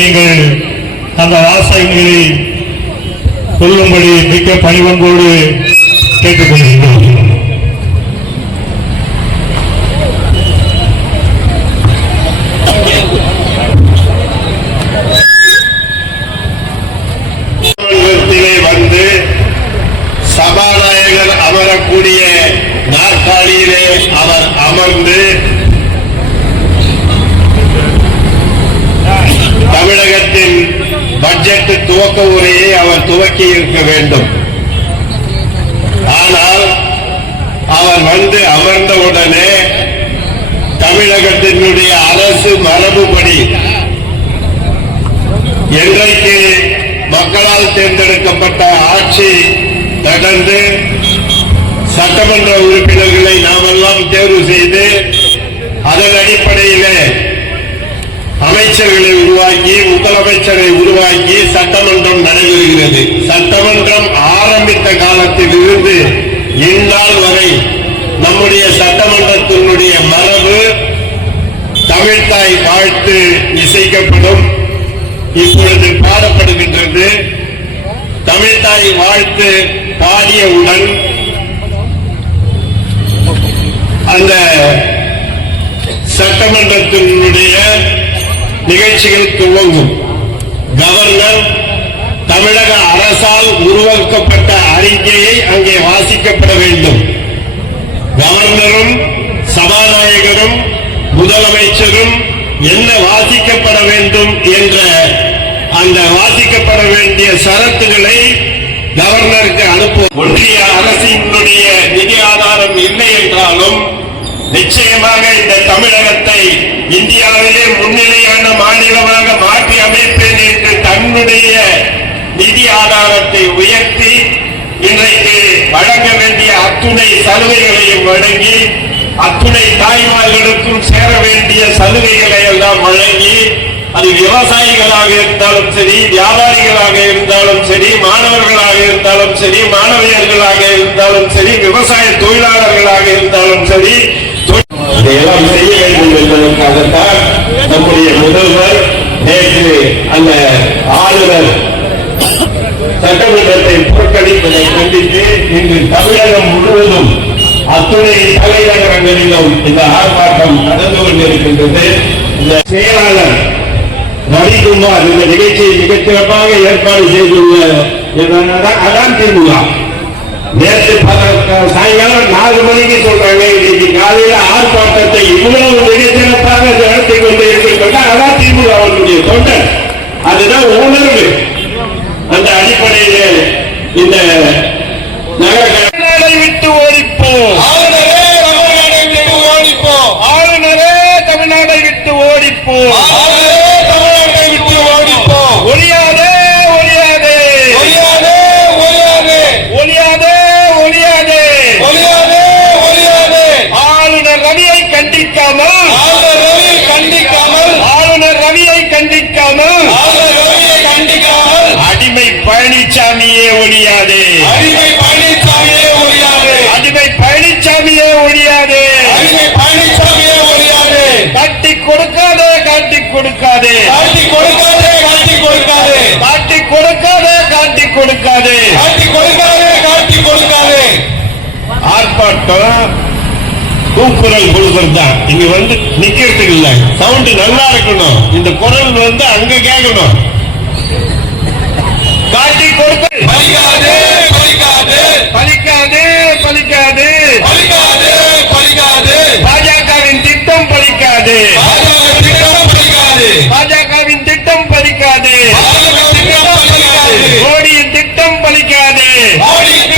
நீங்கள் அந்த வாசகங்களை சொல்லும்படி மிக்க பணிவன்போடு கேட்டுக்கொள்கிறோம். வந்து சபாநாயகர் அமரக்கூடிய நாற்காலியிலே அவர் அமர்ந்து தமிழகத்தின் பட்ஜெட் துவக்க உரையை அவர் துவக்கி இருக்க வேண்டும். ஆனால் அவர் வந்து அமர்ந்தவுடனே தமிழகத்தினுடைய அரசு மரபுப்படி என்றைக்கு மக்களால் தேர்ந்தெடுக்கப்பட்ட ஆட்சி தொடர்ந்து சட்டமன்ற உறுப்பினர்களை நாமெல்லாம் தேர்வு செய்து அதன் அடிப்படையிலே அமைச்சர்களை உருவாக்கி முதலமைச்சரை உருவாக்கி சட்டமன்றம் நடைபெறுகிறது. சட்டமன்றம் ஆரம்பித்த காலத்தில் இருந்து இந்நாள் வரை நம்முடைய சட்டமன்றத்தினுடைய மரபு தமிழ்தாய் வாழ்த்து இசைக்கப்படும். இப்பொழுது பாடப்படுகின்றது. தமிழ்தாய் வாழ்த்து பாடியவுடன் அந்த சட்டமன்றத்தினுடைய நிகழ்ச்சிகள் துவங்கும். கவர்னர் தமிழக அரசால் உருவாக்கப்பட்ட அறிக்கையை அங்கே வாசிக்கப்பட வேண்டும். கவர்னரும் சபாநாயகரும் முதலமைச்சரும் என்ன வாசிக்கப்பட வேண்டும் என்ற அந்த வாசிக்கப்பட வேண்டிய சரத்துகளை கவர்னருக்கு அனுப்பும். ஒன்றிய அரசினுடைய நிதி ஆதாரம் இல்லை என்றாலும் நிச்சயமாக இந்த தமிழகத்தை இந்தியாவிலே முன்னிலையான மாநிலமாக மாற்றி அமைப்பேன் என்று தன்னுடைய நிதி ஆதாரத்தை உயர்த்தி இன்றைக்கு வழங்க வேண்டிய அத்துணை சலுகைகளையும் வழங்கி அத்துணை தாய்மார்களுக்கும் சேர வேண்டிய சலுகைகளை எல்லாம் வழங்கி அது விவசாயிகளாக இருந்தாலும் சரி, வியாபாரிகளாக இருந்தாலும் சரி, மாணவர்களாக இருந்தாலும் சரி, மாணவியர்களாக இருந்தாலும் சரி, விவசாய தொழிலாளர்களாக இருந்தாலும் சரி, இதையெல்லாம் செய்ய வேண்டும் என்பதற்காகத்தான் நம்முடைய முதல்வர் நேற்று அந்த ஆளுநர் சட்டமன்றத்தை புறக்கணிப்பதை கண்டித்து இன்று தமிழகம் முழுவதும் அத்துணை தலைநகரங்களிலும் இந்த ஆர்ப்பாட்டம் நடந்து கொண்டிருக்கின்றது. இந்த செயலாளர் ரவிக்குமார் இந்த நிகழ்ச்சியை மிகச்சிறப்பாக ஏற்பாடு செய்துள்ள அதான் திமுக. நேற்று சாயங்காலம் 4 மணிக்கு சொல்றாங்க, இன்னைக்கு காலையில ஆர்ப்பாட்டத்தை இவ்வளவு மிகச்சிறப்பாக நடத்தி கொண்டு இருக்கின்ற அதான் திமுக அவர்களுடைய தொண்டர். அதுதான் உணர்வு. அந்த அடிப்படையிலே இந்த நகரை விட்டு ஓடிப்போம், ஆளுநரே தமிழ்நாடை விட்டு ஓடிப்போம், ஆளுநரே தமிழ்நாடை விட்டு ஓடிப்போம், ஆளுநரே தமிழ்நாட்டை விட்டு ஓடிப்போம், ஒழியாதே ஒழியாதே ஒழியாதே ஒழியாதே ஒழியாதே ஒழியாதே ஒழியாதே ஒழியாதே ஆளுநர் ரவியை கண்டிக்காமல், ஆளுநர் ரவியை கண்டிக்காமல், ஆளுநர் ரவியை கண்டிக்காமல், ஆளுநர் ரவியை கண்டிக்காமல் அடிமை பழனிசாமியே ஒழியாதே, அடிமை பழனிசாமியே ஒழியாதே, அடிமை பழனிசாமியே ஒழியாதே, அடிமை பழனிசாமியே ஒழியாதே, காட்டி கொடுக்காதே காட்டி கொடுக்காதே, காட்டி கொடுக்காதே காட்டி கொடுக்காதே, காட்டி கொடுக்காதே காட்டி கொடுக்காதே, காட்டி கொடுக்காதே காட்டி கொடுக்காதே. ஆர்ப்பாட்டம் கூக்குரல் கொடுக்கிறது தான். இங்க வந்து நிக்கிறதுக்கு இல்ல, சவுண்ட் நல்லா இருக்கணும். இந்த குரல் வந்து அங்க கேட்கணும். காட்டி கொடுக்க பலிக்காதே பலிக்காதே பலிக்காதே பலிக்காதே பலிக்காதே பலிக்காதே, பாஜகவின் திட்டம் பலிக்காதே, பாஜகவின் திட்டம் பலிக்காதே, பாஜகவின் திட்டம் பலிக்காதே, பாஜகவின் திட்டம் பலிக்காதே, மோடியின் திட்டம் பலிக்காதே, மோடியின்